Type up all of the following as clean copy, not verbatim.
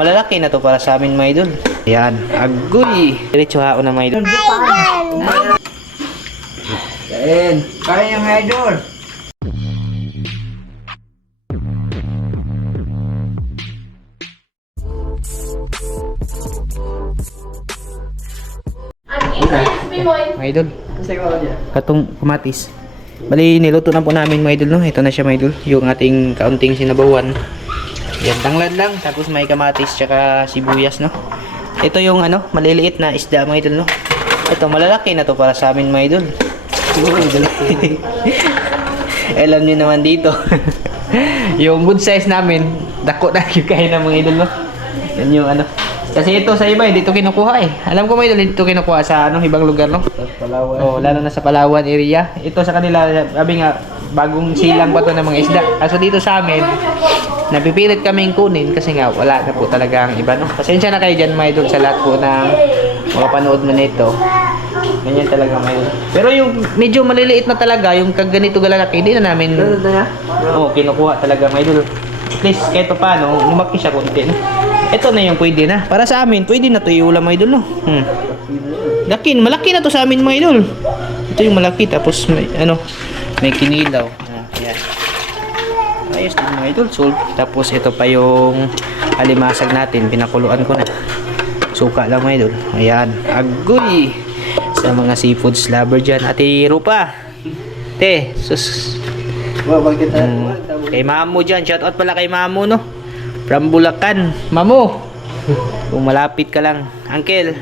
Malalaki na to para sa amin, mga idol. Ayan, agoy. Diretso hao na, mga idol. Kain. Kain yung idol. Mga idol, katong kamatis. Bali, niluto na po namin, mga idol, no? Ito na siya, mga idol. Yung ating kaunting sinabawan. Yan, tanglad lang. Tapos may kamatis, tsaka sibuyas, no? Ito yung, maliliit na isda, mga idol, no? Ito, malalaki na to para sa amin, mga idol. Alam niyo naman dito. Yung good size namin, dako na yung kain ng mga idol, no? Yan yung, kasi ito sa iba, dito kinukuha eh. Alam ko, mga idol, dito kinukuha sa, ibang lugar, no? Palawan. Oh, lalo na sa Palawan area. Ito sa kanila, sabi nga, bagong silang pa to ng mga isda. Kaso dito sa amin, napipilit kaming kunin kasi nga wala na po talaga ang iba, no? Pasensya na kayo dyan, mga idol, sa lahat po ng mga panood mo nito. Ganyan talaga, mga idol. Pero yung medyo maliliit na talaga, yung kaganito galalaki, hindi na namin kinukuha talaga, mga idol. At least, kahit pa paano, lumaki siya konti, no? Ito na yung pwede na. Para sa amin, pwede na to iulam, mga idol, no? Malaki na to sa amin, mga idol. Ito yung malaki, tapos may, may kinilaw. Ayan. Ayos din, mga idol. So, tapos ito pa yung alimasag natin. Pinakuluan ko na. Suka lang, mga idol. Ayan. Agoy! Sa mga seafoods lover dyan. Ate Rupa. Te, sus. Kay Mamo dyan. Shoutout pala kay Mamo, no? From Bulacan. Mamo! Kung malapit ka lang. Uncle.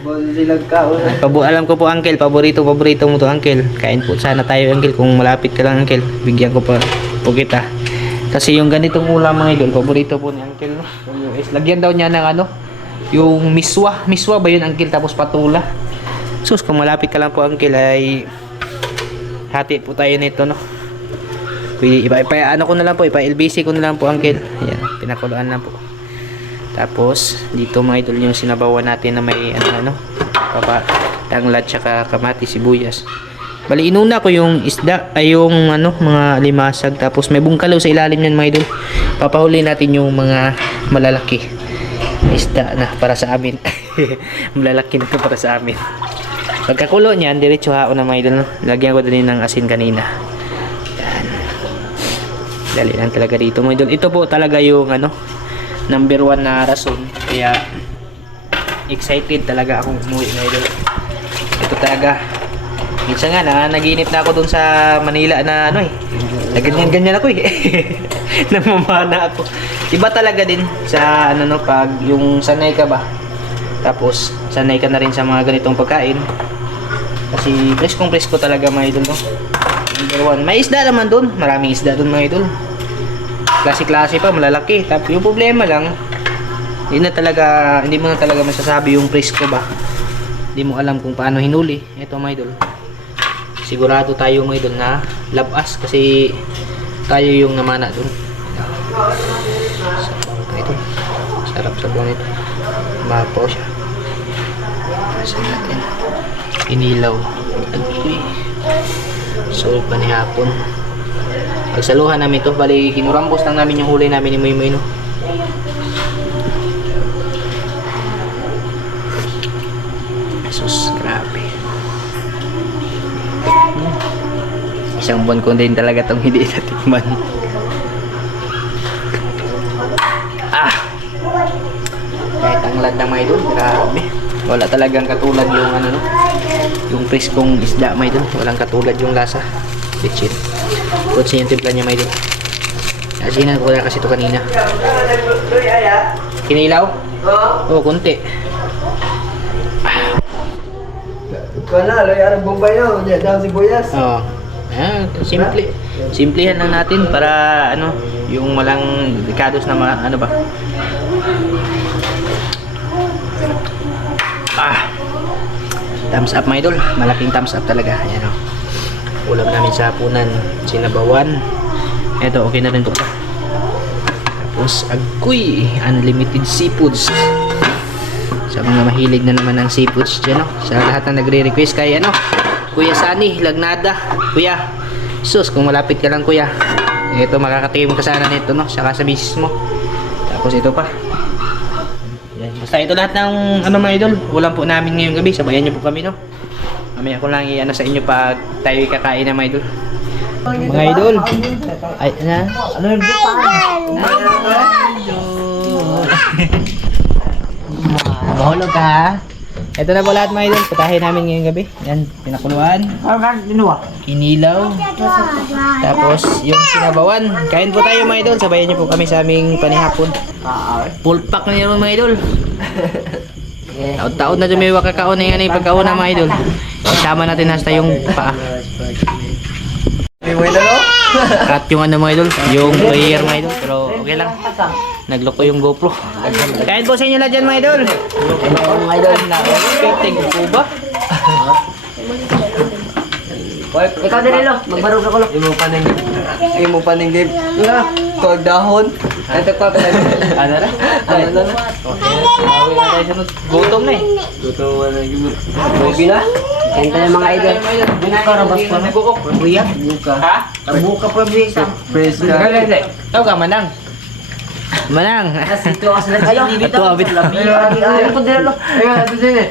Alam ko po, Uncle. Paborito mo to, Uncle. Kain po sana tayo, Uncle. Kung malapit ka lang, Uncle. Bigyan ko pa po kita. Kasi yung ganitong ulam, mga idol, paborito po ni Uncle, no? Lagyan daw niya ng yung miswa. Miswa ba yun, Uncle? Tapos patula. Sus, kung malapit ka lang po, Uncle, ay hati po tayo nito, no? Pwede, ko na lang po, ipa-LBC ko na lang po, Uncle. Ayan, pinakuluan lang po. Tapos, dito, mga idol, yung sinabawan natin na may, tanglad, tsaka kamatis, sibuyas. Bali, inuna ko yung isda, ay yung, mga limasag. Tapos, may bungkalaw sa ilalim yan, mga idol. Papahuli natin yung mga malalaki isda na para sa amin. Malalaki na to para sa amin. Pagkakulo niyan, diretso hao na, mga idol, no? Lagyan ko din ng asin kanina. Yan. Dali lang talaga dito, mga idol. Ito po talaga yung, number 1 na rason. Kaya, excited talaga akong umuwi, mga idol. Ito talaga. Minsan nga, naginip na ako dun sa Manila na ganyan-ganyan ako eh. Namamana ako. Iba talaga din sa pag yung sanay ka ba. Tapos sanay ka na rin sa mga ganitong pagkain. Kasi presko talaga, mga idol, no? Number 1. May isda naman dun. Maraming isda dun, mga idol. Klase-klase pa, malalaki. Tapos yung problema lang, hindi mo na talaga masasabi yung presko ba. Hindi mo alam kung paano hinuli. Ito, mga idol. Sigurado tayo, mga idol, na labas kasi tayo yung namana dun. Ito. Sarap sa buwan ito. Mapaw siya. Saan natin? Inilaw. Agoy. Solve pa ni hapon. Pagsaluhan namin ito. Bali, kinurambos lang namin yung huli namin ni Moy, no? Jesus, grabe. Isang buwan ko din talaga itong hindi natikman. Kahit ang lad ng mga idol, grabe. Wala talagang katulad yung yung preskong isda, mga idol. Walang katulad yung lasa. Legit. Kutsi yung timpla niya, mga idol. Asinan ko na kasi ito kanina. Kinilaw? Oo, kunti. Daw sibuyas. Oo. Simplihan lang natin para yung walang dikados na ba. Thumbs up, mga idol. Malaking thumbs up talaga. Ayan, ulam namin sa hapunan, sinabawan. Eto, okay na rin po. Tapos, agoy, unlimited seafoods. Sa mga mahilig na naman ng seafoods dyan, sa lahat na nagre-request kay Kuya Sunny Lagnada. Kuya, sus, kung malapit ka lang, kuya, ito, makakatikim ka sana nito, saka sa misis mo. Tapos ito pa, Yan. Basta ito lahat ng ano mga idol, ulam po namin ngayong gabi. Sabayan niyo po kami, no? Mamaya ko lang i-ano sa inyo pag tayo kakain na mga idol. Mga idol. Ay, na? Ano yung dupan? Mahulog ka ha? Ito na po lahat mga idol. Putahin namin ngayong gabi. Yan, pinakuluan. Ano ka ginawa? Kinilaw. Tapos yung sinabawan. Kain po tayo mga idol. Sabayan niyo po kami sa aming panihapon. Full pack na yun mga idol. Taon-taon na dumiwa kakaon na yan yung pagkaon na mga idol. Isama natin hasta yung paa. May way na no? Cut yung ano mga idol. Yung player mga idol. Pero okay lang. Nagloko yung GoPro. Kain po sa inyo lahat dyan mga idol. Mga idol. Expecting po ba? Ikaw din Lilo, magbarog ako lo. Imo paninggib. Nga, kog dahon. Ito pa pala. Ano na? Ano na? Gutom na eh. Gusto mo na gimot. Bugi na? Kanta yung mga idol. Buka rabas pa na. Buya? Buka. Ha? Buka pa bisa. Praise God. Ikaw ka, Manang. Manang. Ito kasi na kayo. Ito, abit. Ano po din lo? Ayun, ito din eh.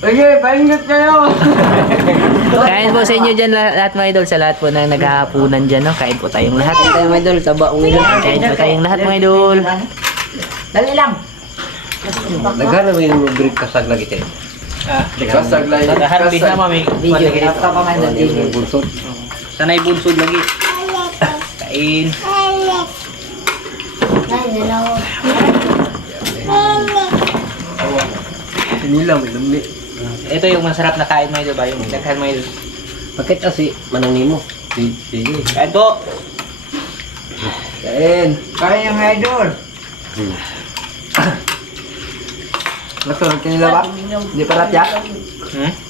Okay, pahingot kayo. Kain po sa inyo dyan lahat mga idol. Sa lahat po na naghahapunan dyan. No? Kain po tayong lahat. Tayo mga idol, taba ang idol. Kain po tayong lahat mga idol. Dali lang. Nagana may break kasag lagi tayo. Kasag lang. Harbi na mami. Video, pa pa mga idol. Bulsot. Sanay bunsod lagi. Kain. Nila may lumi. Ito yung masarap na kain mga idol ba? Yung nagkain mga idol. Bakit kasi manangin mo? Sige. Kain po. Kain. Kain yung mga idol. Nakulog kanila ba? Di parat ya?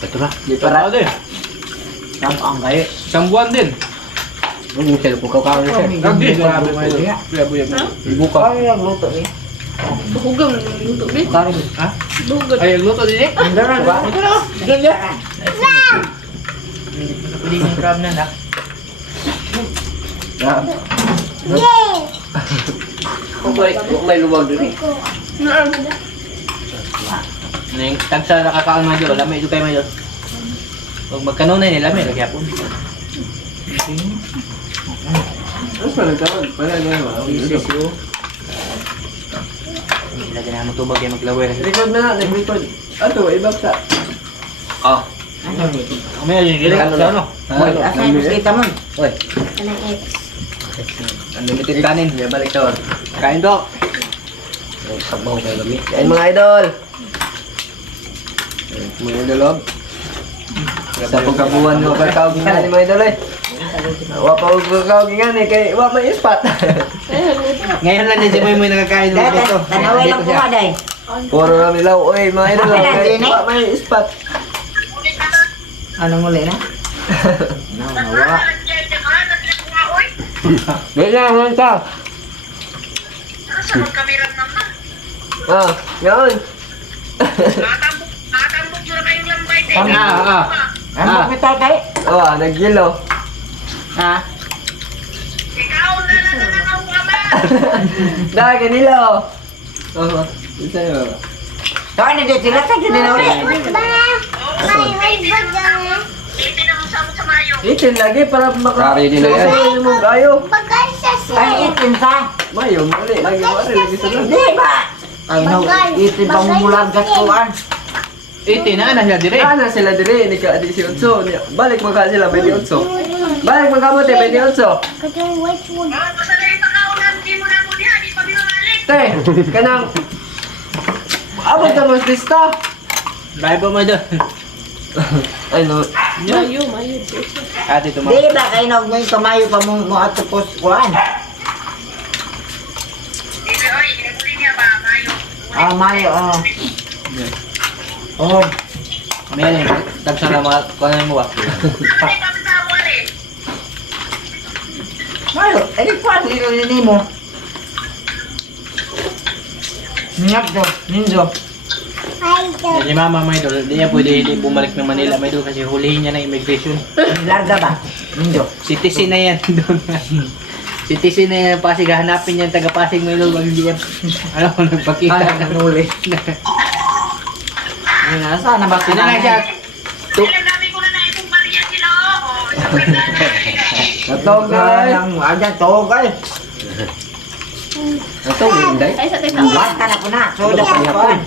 Ito na. Di parat. din. Ang kayo. Isang buwan din. Huwag yung sila po kakaroon siya. Lagi. Grabe mga idol. Grabe yan. Buka. Ano yung luto ni? Buhugang luto din. Kain. Ha? Buhugan. Ay, luto din eh. Ang dara ba? Ito na. Ganyan. Pwede yung crab na na. Huwag may luwag din eh. Ano yung tagsa nakakaon mga idol. Lamay ito kayo mga idol. Huwag magkanunay nila may lagyapon. Mas malagkaroon. Pala na yun. Isis yun. Ilagyan na mo tubag yung maglaway. Record na na. Nag-record. Ato, ibagsa. Oh. May yung sa ano? Asan yung kita mo? Uy. Unlimited kanin. Ya, balik to. Kain to. Sabaw kay lami. Kain mga idol. Mga idol, oh. Sa pagkabuhan mo, pagkawag nga ni mga idol eh. Wapa huwag pagkawag nga ni, kay wapa may spot. Ngayon lang din si Moy Moy nakakain ng dito. Tanaway lang po ka, day. Puro na nilaw, oy mga idol, kay wapa may spot. Anong uli na? Nawa. Ganyan, ganyan ka. Ah, yun. Ano mo ito, day? Oh, nag-yellow. Ha? Dahil kanila, oh. Oh, isa yun. Saan na dito sila? Saan sila uli? Itin lagi para Kari din na yan. Yung mga gayo. Ay, itin sa. Mayo, mali. Lagi mali, lagi sa lang. Di ba? Ay, no. Itin pa mo mulang gaskuan. 18 na na siya dire. Ana sila dire, ni ka di si Utso. Balik magka sila 28. Balik magka mo te 28. Te, kanang abot ka mas lista. Bye po mo doon. Ay no. Mayo, mayo. Ate tumaw. Di ba kayo na yung kamayo pa mo ato po skuan? Ah, mayo, oh. Oh, May yan eh. Tagsa na mga kuhanan mo ba? mayo. Eh, di pa, nilolini mo. Niyap do, ninjo. Si mama may idol. Hindi niya pwede hindi bumalik ng Manila may idol kasi hulihin niya ng immigration. Larga ba? Ninjo. Citizen na yan doon. Citizen na yung Pasig, hanapin niya ang taga-Pasig mo ilog, hindi yan, ano, nagpakita. nanuli. Nasaan na ba Sino nga siya? Natawag na ay. Ayan, togay. Ito, hindi. Ay, sa tita. Buwan ka na po na. So, dapat kuhan.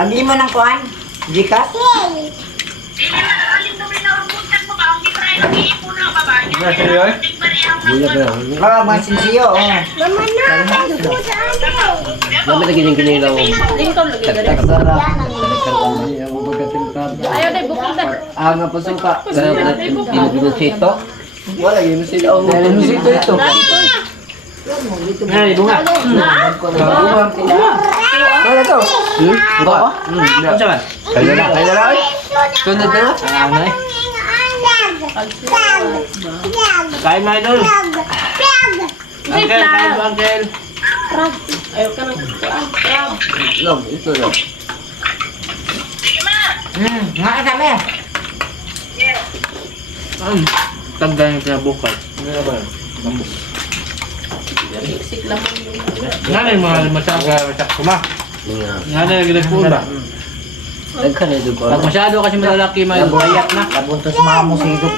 Abi mo ng kuhan? Gikas? Buya ba yan? Mga sinsiyo. Dami na gining-ginilaw. Lingkod lagi gari. Ayaw dai bukod na. Nga pa suka. Inusito. Wala, yun sila. Dahil yun sila ito. Ay, bunga. Wala to. Ito. Ano siya man? Kaya na, kaya na. Sunod na. Ano eh? Kain mga idol. Uncle, kain mo, Uncle. Ayaw ka nang kuan. Lang, ito lang. Nga ka kami. Tagda yung pinabukal. Siksik lang yung Nga na yung mga masak kuma. Nga na yung ginagpun ba? Nagka na ito Pag masyado kasi malalaki, may bayat na. Labuntos mamo sigop.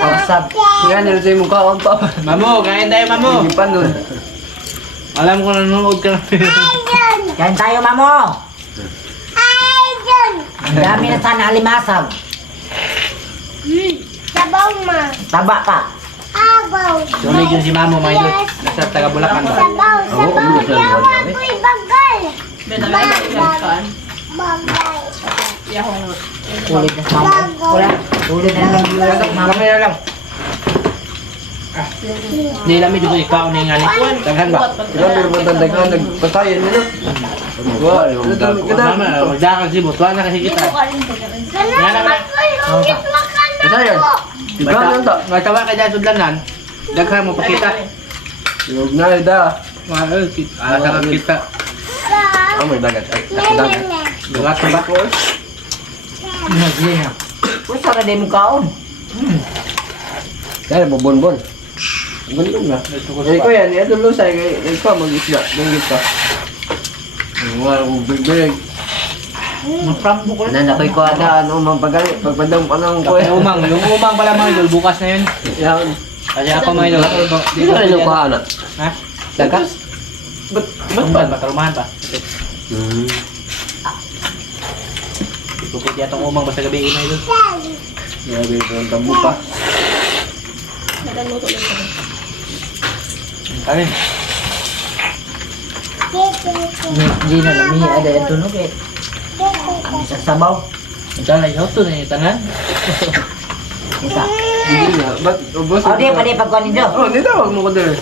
Pagsab. Yan, yun sa'yo mong kaon pa. Mamo, kain tayo, Mamo. Hindi pa nun. Alam ko nanonood ka na. Kain tayo, mamo. Ang dami na sana alimasag. Sabaw ma. Taba ka. Abaw. Sulig yun si Mamo, mga idol. Nasa taga Bulacan ba? Sabaw, sabaw. Yawan ko'y bagal. Benalay na ikan. Bagal. Yahong. Ulit na mamo. Wala. Ulit na lang yung mamo. Mamaya lang. Hindi namin dito ikaw na yung anik. Taghan ba? Grabe naman tandaghan, nagpatayan nila. Wala, Mama, magdakag si Bot. Wala na kasi kita. Yan na ba? Patayan. Diba lang to? Matawa ka dyan sudlanan. Daghan mo pakita. Huwag na, ida. Mahal, alam kita. Oh, may dagat. Ay, ako dagat. Dulat ka ba? Hindi na. Kung sana din mo kaon. Kaya, bubon-bon. Bubon ba? Eh, ko yan, ito lusay, ikaw mag-isla. Dungit ka. Wala kong big-big. Maprambo ko Nanda ko'y ko ada, ano, mampagali. Pagpadang pa ng ko. Yung umang pala mga idol, bukas na yun. Yan. Kasi ako mga idol. Dito rin yung kuha na. Ha? Dagat? Ba't ba? Makarumahan pa. Kupit yatong umang basta gabi mga idol. Grabe, ang tambo pa. Nagluto lang kami. Kami. Hindi na lami. Ada yung tunog eh. Sa sabaw. Ito na yung to na yung tanan. Isa. Hindi na. Ba't, ubos? O di pa di pagkuhan nito. Oh, hindi tawag mo ko doon.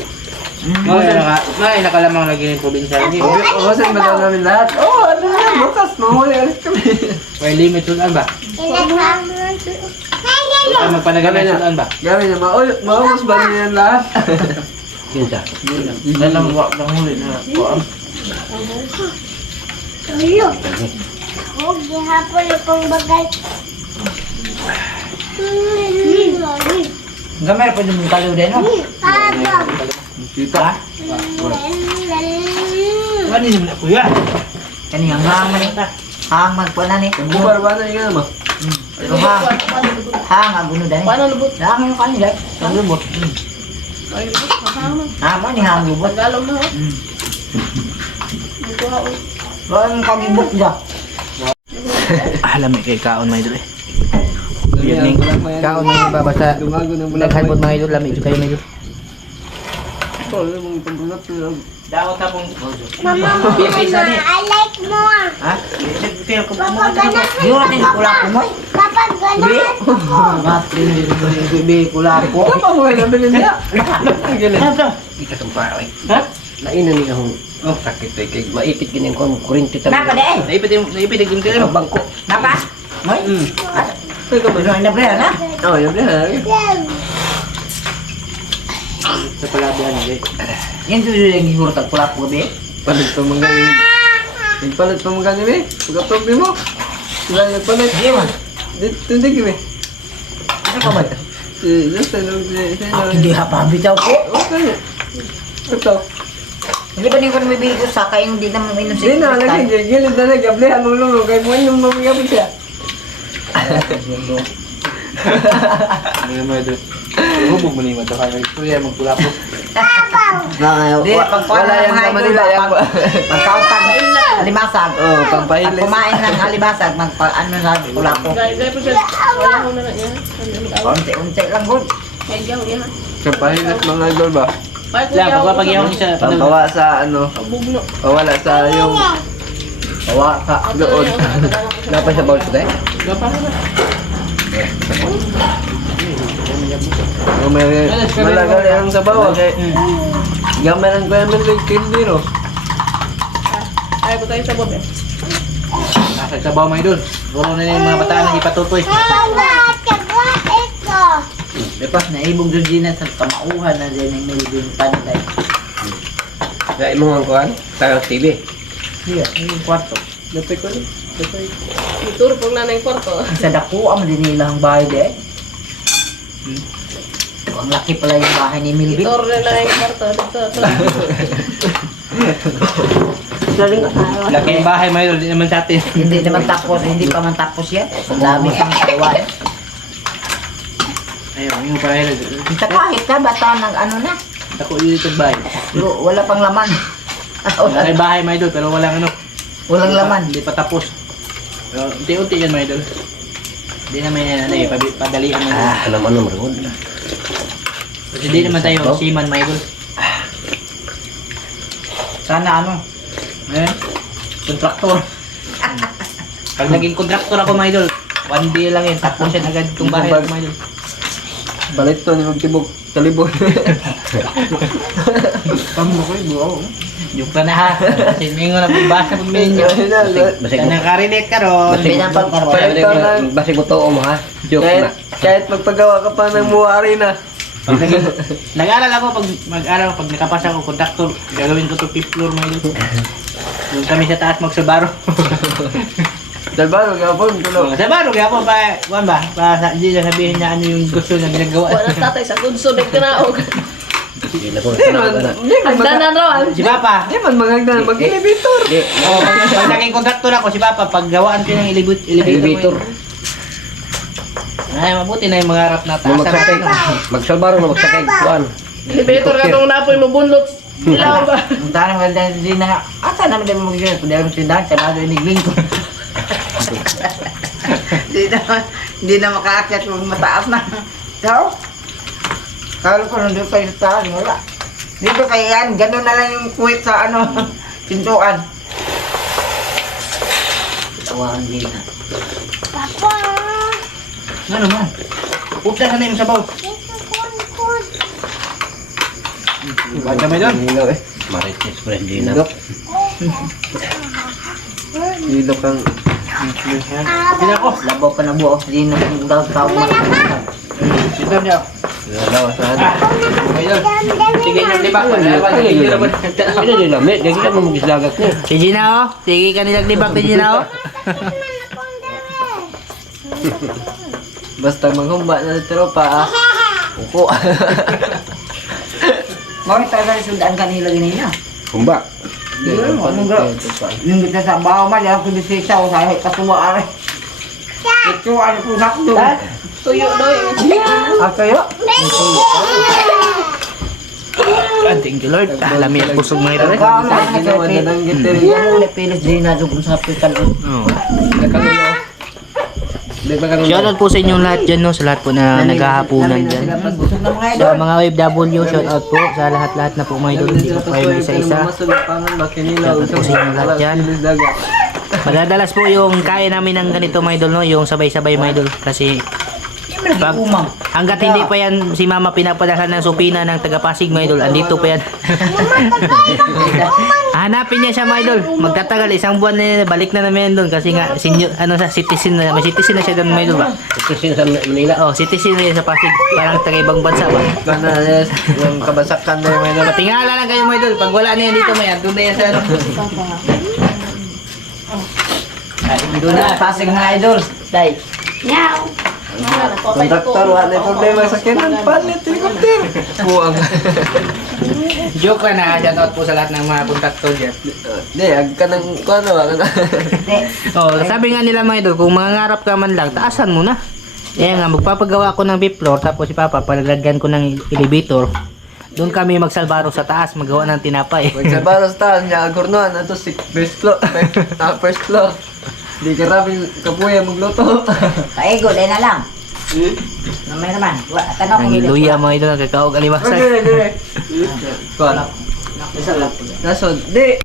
May nakalamang lagi ng probinsya lagi. Ubusin ba daw namin lahat? Oo, ano yan, bukas. Mahuli alis kami. May limit sudan ba? Ay, magpanagamit sudan ba? Gawin na, maubos ba niya yan lahat? Kinsa. Dalang wak ng huli na. Ulo. Huwag gihapon akong bagal. Gamay pa yung kalaw din no? Abaw. Kita. Ano yung mga kuya? Kani ang hangman ito. Hang magpunan eh. Bubar ba na yung ano mo? Hang aguno dani. Paano lubot? Hang yung kanila. Ang lubot. Ay, lubot. Mahama. Hamo ni hang lubot. Tagalog na ho. Bukuha o. Ang kagibot dyan. Lami kay kaon mga idol eh. Evening. Kaon mga iba basta Lumago ng bulan. naghalbot mga idol. Lami ito kayo mga idol. Ito, ano mong pampunat na. Dawat na pong Mama, Pipisa ni. I like more. Ha? Kaya ko Papa, ganahan. Di mo natin kulak ko mo. Papa, ganahan ko. Matrin bibi kulak ko. Ano pa mo yung nabilin niya? Ika itong pao eh. Ha? Laina niya akong sakit eh. Kaya maipit ganyan ko ang kurinti tabi. Napa de? Naipit yung kayo. Ang bangko. Napa? Moy? Ay, ka ba? Ano na pre na? Oo, yun yan. Sa palabihan eh. Yan sudah yang hurut kulak ko be. Palit pa mga ganyan. Nagpalit pa mga ganyan eh. Pagka-problem mo. Wala nagpalit. Di man. Tindig eh. Ano ka ba? Hindi hapabitaw ko. Okay. Ito. Hindi ba niyo ko namibili ko sa kayong hindi naman minum si Hindi na, lagi. Gilid na nag-ablihan mo lulo. Kaya mo yung mamigapit siya. Ano mo ito? Hubog mo niyo ito. Kaya kuya magpulapot. Hindi, Wala yan sa Manila. Pagkautag, alimasag. Oo, Pag pangpahilis. kumain ng alimasag, ano sa kulako. Gaya po siya. Yahong na niya. Unti-unti lang good. May yahong yan. Pangpahilis mga idol ba? Lang, pagpapagyaw niya sa Pampawa sa ano. Pagbugno. Pawala sa yung pawa ka doon. Dapat sa bowl ko tayo. Malagali ang sabaw. Gamay lang ko yung mga kindi no. Ay, po tayo sa bobe. nasa sabaw may doon. Puro na yung mga bataan na ipatutoy. Mama, taga ito. Lepas na ibong Georgina sa kamauhan na din ang nilibing panday. Kaya mo ang kuhan, sa TV. Iya, yung kwarto. Dapay ko ni. Ituro po na ng kwarto. Sa dako ang din nila ang bahay de. Ang laki pala yung bahay ni Milvin. Ituro na lang yung kwarto. Dito. Laki yung bahay may doon, di naman sa atin. Hindi naman tapos, hindi pa man tapos yan. Ang dami pang gawa. Ayun, yung pala yun. Kita kahit ka, bata nag ano na. Ako yun ito bahay. Pero wala pang laman. Laki bahay may doon, pero walang ano. Walang laman. Hindi pa tapos. Pero unti-unti yan may doon. Hindi naman yan ano eh, padalian mo. Ano marunod. Kasi di naman tayo seaman may doon. Sana ano, kontraktor. Pag naging kontraktor ako may doon, one day lang yun, tapos yan agad itong bahay ko may doon. Balik to ni magtibok talibon. Pamu ko yung buo. Yung pa na ha. Kasi may nga nabubasa pag medyo. Basig mo. Nakarinig ka ron. Pinapag ka Basig mo to mo ha. Joke na. Kahit magpagawa ka pa ng muwari na. Nag-aral ako pag nakapasa ako kontraktor, gagawin ko to 5th floor may doon. Doon kami sa taas magsabaro. Dalbaro, gapon, tulo. Sabaro kaya po pa, kuwan ba? Para hindi na sabihin niya ano yung gusto na ginagawa. Wala tatay sa gudso. Nagkanaog. Hindi na ko Di man, di man, Hagdanan rawan. Si Papa, di man magagdan, mag-elevator. pag naging kontraktor ako, si Papa, pag gawaan ko ng elevator. Ay, mabuti na yung mga harap na taas. Magsakay. Magsalbaro na magsakay. Kuhan. Elevator ka itong napoy mo bunlot. Ilaw ba? Ang tanong ka din na, ata naman din mo mag-gawin. Kung dahil sindahan, kanado yung nigling ko. Hindi na makaakyat kung mataas na. Ikaw? Kalo ko nandun kayo sa taas, wala. Dito kayo yan, gano'n na lang yung kuwit sa ano, pintuan. Tawahan din na. Papa, Ano man? Upta ka na yung sabaw. ito kun. Huwag kami doon. Ilaw eh. Marites friendly na. Ilok. Ilok ang... Hindi ako. Labaw pa na buo, hindi na kung daw tao mo. Dito niya. Ilaw, saan? Sige yung liba. Ano din na, may kita mo magislagak ni. Si Gina oh. Sige ka nilag libak ni Gina oh. Basta maghumba na sa tropa ah. Upo. Mawin tayo sundaan kanila ganyan. Kumba. Yun, ano ga? Yung kita sa bawa man, yung kubisisa ko sa katuwa are. Ito, ano po sakdo? Tuyo daw yung Ako yun? Thank you Lord. Lami ang pusog mga ito eh. Ginawa na ng gitir. Yung napilis din na doon sa pitan. Shoutout po sa inyong lahat dyan no. Sa lahat po na naghahapunan dyan. Sa mga OFW, shoutout po sa lahat-lahat na po mga idol. Hindi po kayo isa-isa. Shoutout po sa inyong lahat dyan. Madadalas po yung kaya namin ng ganito mga idol no. Yung sabay-sabay mga idol. Kasi pag, hanggat hindi pa yan si Mama pinapadasan ng supina ng taga-Pasig mga idol, andito pa yan. Hanapin niya siya mga idol. Magtatagal isang buwan na yan, balik na namin doon kasi nga senior, ano sa citizen na, may citizen na siya doon mga idol ba? Kasi sa Manila. Oh, citizen na yan sa Pasig, parang taga ibang bansa ba? Kana yes, yung kabasakan na yung may naman. Patingala lang kayo mga idol, pag wala na yan dito may doon na yan sa ano. Doon na, pasig mga idol. Day. Kontraktor, wala na problema sa kinan. Palit, helicopter. Buang. Joke lang na, shout out po sa lahat ng mga kontakto dyan. Di, ag ka ng, ano, Oh, sabi nga nila mga idol, kung mangangarap ka man lang, taasan mo na. Kaya nga, magpapagawa ako ng fifth floor, tapos si Papa, palagyan ko ng elevator. Doon kami magsalbaro sa taas, magawa ng tinapay. Magsabaro sa taas niya, agurnuan, ato si first floor. First floor. Di ka rabing kapuya magluto. Paigo, dahil na lang. Namay naman. Tanong Ang luya mga idol, ang kakaog alimasag. Kuan. Nasod, di.